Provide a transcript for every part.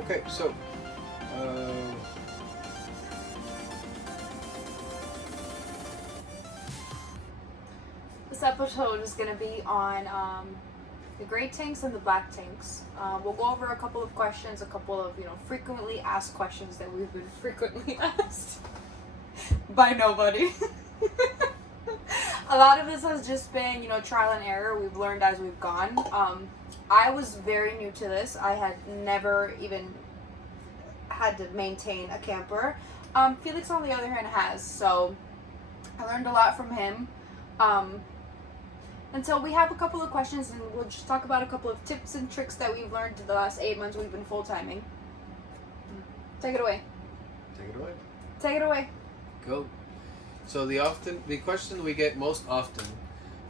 Okay, so This episode is going to be on the gray tanks and the black tanks. We'll go over a couple of questions, a couple of frequently asked questions that we've been frequently asked by nobody. A lot of this has just been trial and error. We've learned as we've gone. I was very new to this. I had never even had to maintain a camper. Felix, on the other hand, has. So I learned a lot from him. And so we have a couple of questions, and we'll just talk about a couple of tips and tricks that we've learned in the last 8 months we've been full-timing. Take it away. take it away. Take it away. Go. So the question we get most often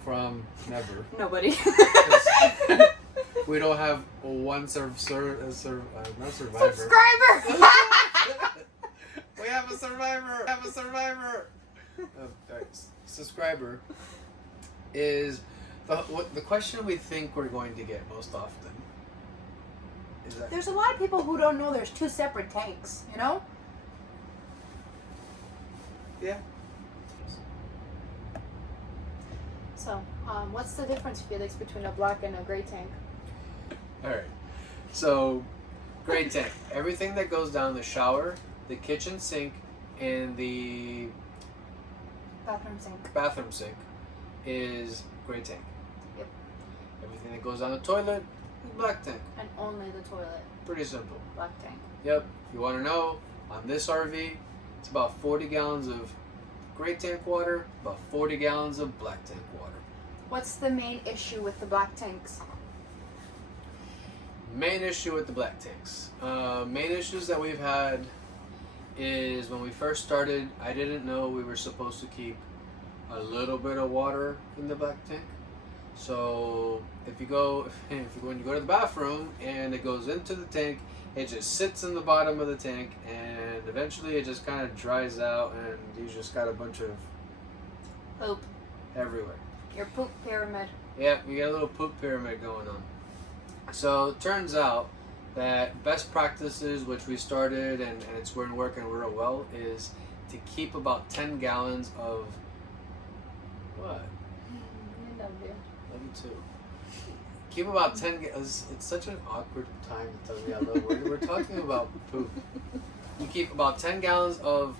from never. Nobody. We don't have one not survivor. Subscriber! We have a survivor. Subscriber is the question we think we're going to get most often. Is that There's a lot of people who don't know there's 2 separate tanks, yeah? So, what's the difference, Felix, between a black and a gray tank? All right. So, gray tank. Everything that goes down the shower, the kitchen sink, and the Bathroom sink. is gray tank. Yep. Everything that goes down the toilet is black tank. And only the toilet. Pretty simple. Black tank. Yep. You want to know, on this RV, it's about 40 gallons of gray tank water, about 40 gallons of black tank water. What's the main issue with the black tanks? Main issue with the black tanks. Main issues that we've had is when we first started, I didn't know we were supposed to keep a little bit of water in the black tank. So when you go to the bathroom and it goes into the tank, it just sits in the bottom of the tank, and eventually it just kind of dries out, and you just got a bunch of Poop. everywhere. Your poop pyramid. Yeah, you got a little poop pyramid going on. So it turns out that best practices, which we started and it's been working real well, is to keep about 10 gallons of what? I love you. Love you too. Keep about 10 gallons. It's such an awkward time to tell me I love you. We're talking about poop. You keep about 10 gallons of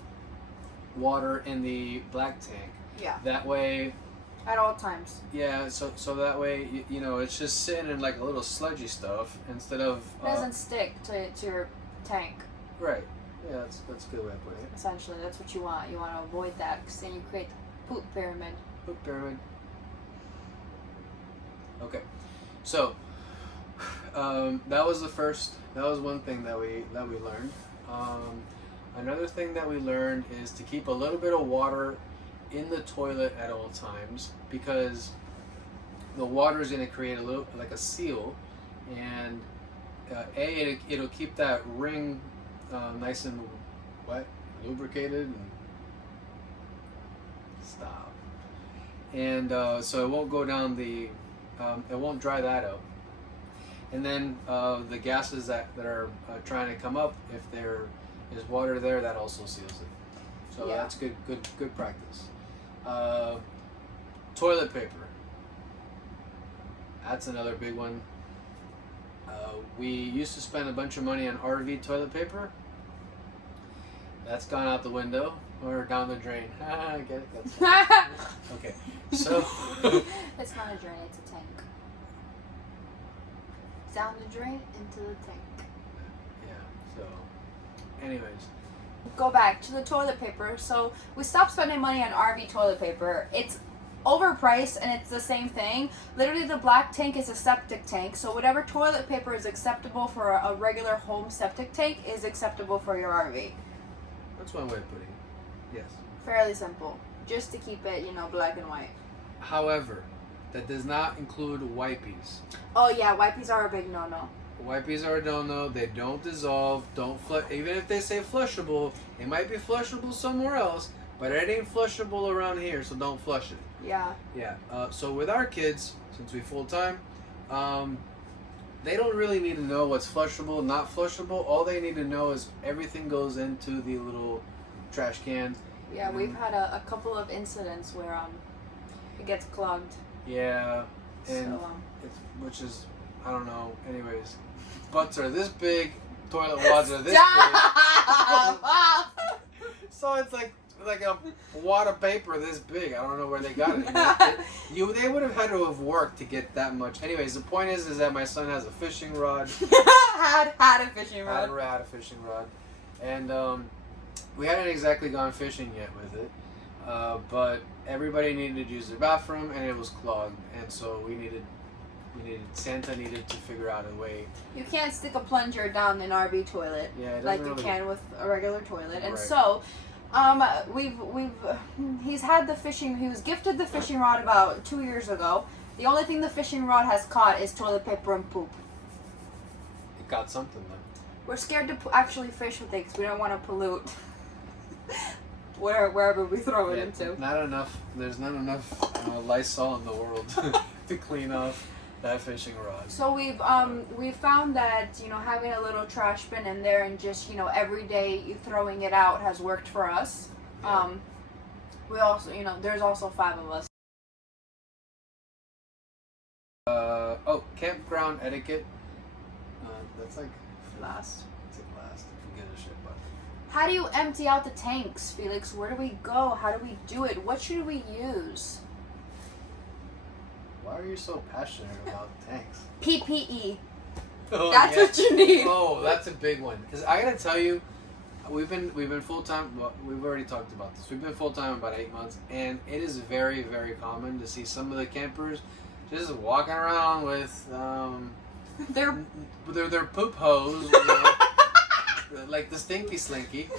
water in the black tank. Yeah. That way, At all times. yeah, so that way, it's just sitting in like a little sludgy stuff instead of... It doesn't stick to your tank. Right. Yeah, that's a good way of putting it. Essentially, that's what you want. You want to avoid that, because then you create the poop pyramid. Poop pyramid. Okay. So, that was one thing that we learned. Another thing that we learned is to keep a little bit of water in the toilet at all times, because the water is going to create a little like a seal, and it'll keep that ring nice and wet, lubricated, and stop, and so it won't go down it won't dry that out, and then the gases that are trying to come up, if there is water there, that also seals it. So Yeah. that's good practice. Toilet paper. That's another big one. We used to spend a bunch of money on RV toilet paper. That's gone out the window or down the drain. I get it. That's okay. So It's not a drain, it's a tank. Down the drain, into the tank. yeah. So, anyways, Go back to the toilet paper. So we stopped spending money on RV toilet paper. It's overpriced, and it's the same thing. Literally, the black tank is a septic tank. So whatever toilet paper is acceptable for a regular home septic tank is acceptable for your RV. that's one way of putting it. Yes. Fairly simple. Just to keep it, black and white. However, that does not include wipies. Oh yeah, wipes are a big no-no. Wipies are a no-no. They don't dissolve. Don't flush. Even if they say flushable, it might be flushable somewhere else, but it ain't flushable around here, so don't flush it. Yeah. Yeah. So with our kids, since we full time, they don't really need to know what's flushable, not flushable. All they need to know is everything goes into the little trash can. Yeah, we've had a couple of incidents where it gets clogged. Yeah, and So, which is, I don't know. Anyways, butts are this big, toilet wads are this Stop! big. So it's like a wad of paper this big. I don't know where they got it. They would have had to have worked to get that much. Anyways, the point is that my son has a fishing rod. had a fishing rod. Had a fishing rod, and we hadn't exactly gone fishing yet with it. But everybody needed to use their bathroom, and it was clogged, and so Santa needed to figure out a way. You can't stick a plunger down an RV toilet like you can with a regular toilet, and Right. so he's had the fishing. He was gifted the fishing rod about 2 years ago. The only thing the fishing rod has caught is toilet paper and poop. It got something like. We're scared to actually fish with it because we don't want to pollute wherever we throw it into. Not enough. There's not enough Lysol in the world to clean off that fishing rod. So we've found that having a little trash bin in there and just every day you throwing it out has worked for us. Yeah. We also there's also 5 of us. Campground etiquette. That's like Last. it's like last. Forget a shit, but. How do you empty out the tanks, Felix? Where do we go? How do we do it? What should we use? Why are you so passionate about tanks? PPE. Oh, That's yeah. what you need. Oh, that's a big one. Because I gotta tell you, we've been full time. Well, we've already talked about this. We've been full time about 8 months, and it is very, very common to see some of the campers just walking around with They're their poop hose, like the Stinky Slinky.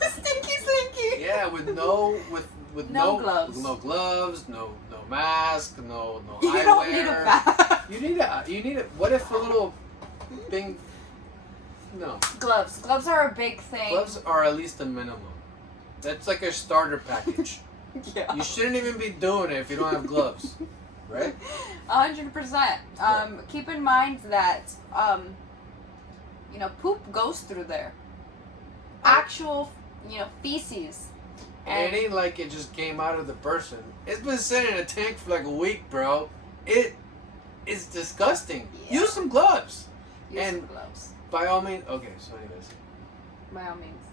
Stinky Slinky. Yeah, with no gloves. no gloves, no mask, no You eyewear. don't need a bath. You need a. What if a little thing? No. Gloves. Gloves are a big thing. Gloves are at least a minimum. That's like a starter package. Yeah. You shouldn't even be doing it if you don't have gloves, right? 100%. Keep in mind that poop goes through there. Actual, feces. And it ain't like it just came out of the person. It's been sitting in a tank for like a week, bro. It is disgusting. Yeah. Use some gloves. Use and- some gloves. By all means. Okay, so anyways. By all means.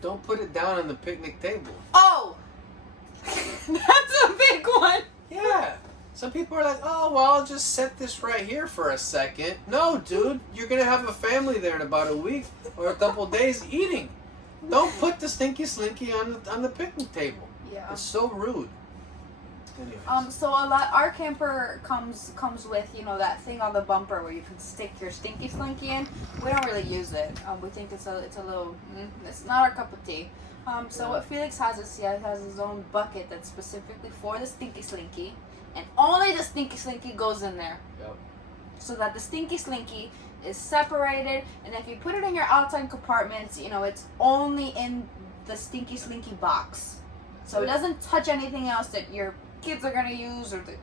Don't put it down on the picnic table. Oh! That's a big one! Yeah. Some people are like, oh, well, I'll just set this right here for a second. No, dude. You're going to have a family there in about a week or a couple days eating. Don't put the Stinky Slinky on the picnic table. Yeah. It's so rude. Anyways. So our camper comes with, that thing on the bumper where you can stick your Stinky Slinky in. We don't really use it. We think it's a little, it's not our cup of tea. So what Felix has is he has his own bucket that's specifically for the Stinky Slinky, and only the Stinky Slinky goes in there. Yep. So that the Stinky Slinky is separated, and if you put it in your outside compartments, it's only in the Stinky Slinky box. So it doesn't touch anything else that your kids are gonna use or that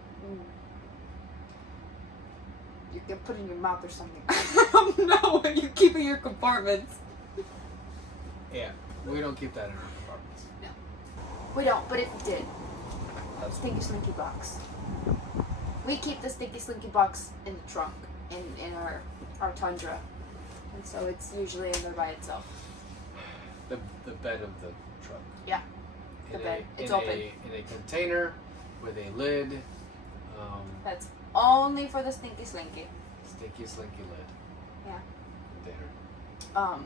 you can put in your mouth or something. I don't know what you keep in your compartments. Yeah. We don't keep that in our compartments. We don't, but if we did, That's Stinky Slinky box. We keep the Stinky Slinky box in the trunk, in our Tundra. And so it's usually in there by itself. the bed of the truck. Yeah. The bed. It's in open. In a container with a lid. That's only for the Stinky Slinky. Stinky Slinky lid. Yeah. Container.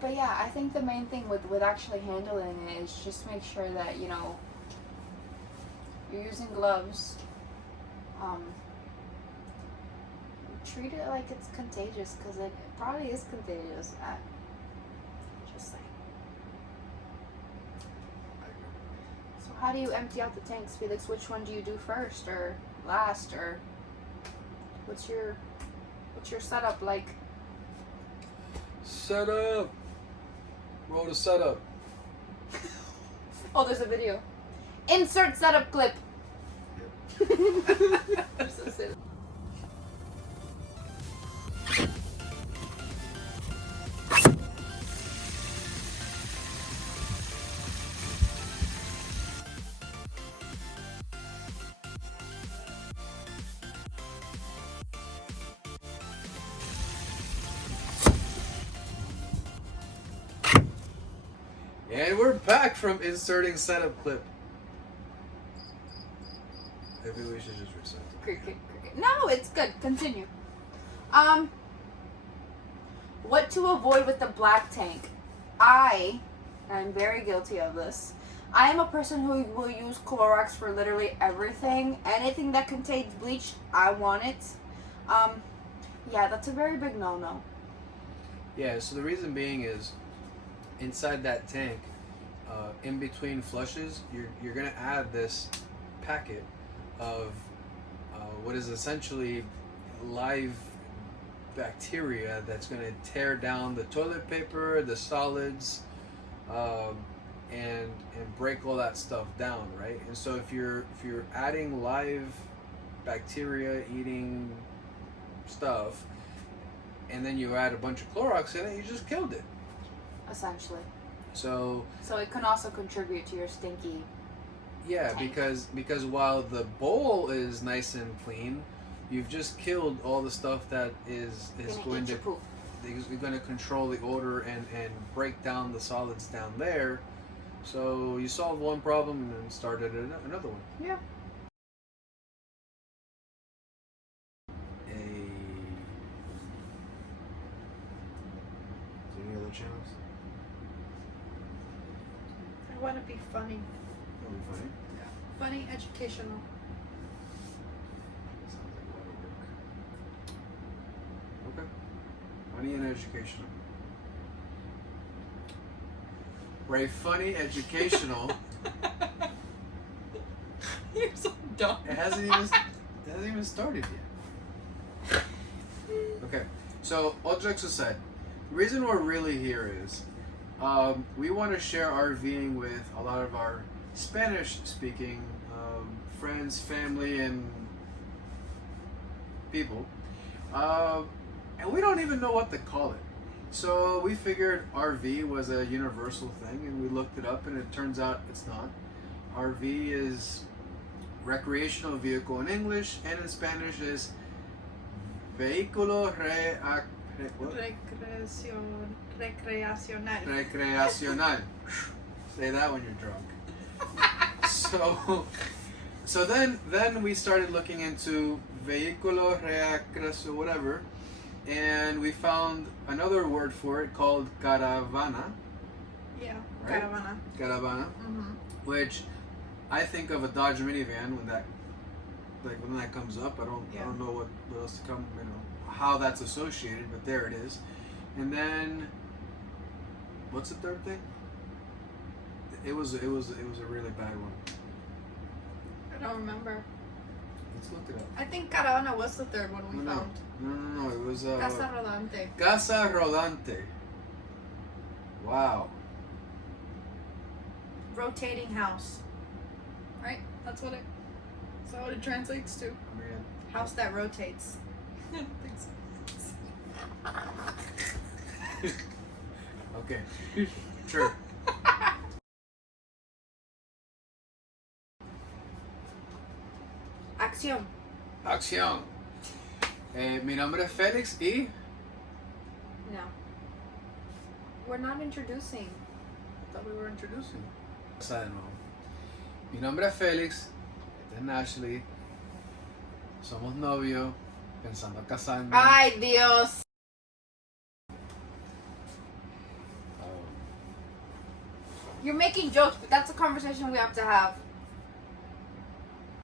But yeah, I think the main thing with actually handling it is just make sure that, you're using gloves. Treat it like it's contagious, because it probably is contagious. Just saying. So how do you empty out the tanks, Felix? Which one do you do first or last, or what's your setup like? Set up. Roll the setup. Oh, there's a video. Insert setup clip. I'm so silly. And we're back from inserting setup clip. Maybe we should just reset. Cricket. No, it's good. Continue. What to avoid with the black tank? I'm very guilty of this. I am a person who will use Clorox for literally everything. Anything that contains bleach, I want it. Yeah, that's a very big no-no. Yeah, so the reason being is inside that tank, in between flushes, you're gonna add this packet of what is essentially live bacteria that's gonna tear down the toilet paper, the solids, and break all that stuff down, right? And so if you're adding live bacteria eating stuff, and then you add a bunch of Clorox in it, you just killed it. Essentially. So it can also contribute to your stinky. yeah, tank. because while the bowl is nice and clean, you've just killed all the stuff that is going to poop. is going to control the odor and break down the solids down there. So you solved one problem and then started another one. Yeah. Any other channels? I want to be funny. That'll be funny. Funny, educational. Sounds like a lot of work. Okay. Funny and educational. Ray, funny, educational. You're so dumb. It hasn't even started yet. Okay, so all jokes aside, the reason we're really here is we want to share RVing with a lot of our Spanish-speaking friends, family, and people, and we don't even know what to call it. So we figured RV was a universal thing, and we looked it up, and it turns out it's not. RV is recreational vehicle in English, and in Spanish is vehículo Recreacional. recreacional. Say that when you're drunk. So then we started looking into vehículo recreacional, whatever, and we found another word for it called caravana. Yeah, Right? caravana. Caravana, which I think of a Dodge minivan when that comes up. I don't know what else to come, how that's associated, but there it is. And then what's the third thing? It was a really bad one. I don't remember. Let's look it up. I think caravana was the third one we found. No, it was Casa rodante. Casa Rodante. Wow. Rotating house. Right? That's what it translates to. I mean, House that rotates. okay. Sure. Acción. Acción. Mi nombre es Félix y... No. We're not introducing. I thought we were introducing. Pasa de nuevo. Mi nombre es Félix. Esta es Ashley. Somos novios. Pensando en casarnos. Ay, Dios. You're making jokes, but that's a conversation we have to have.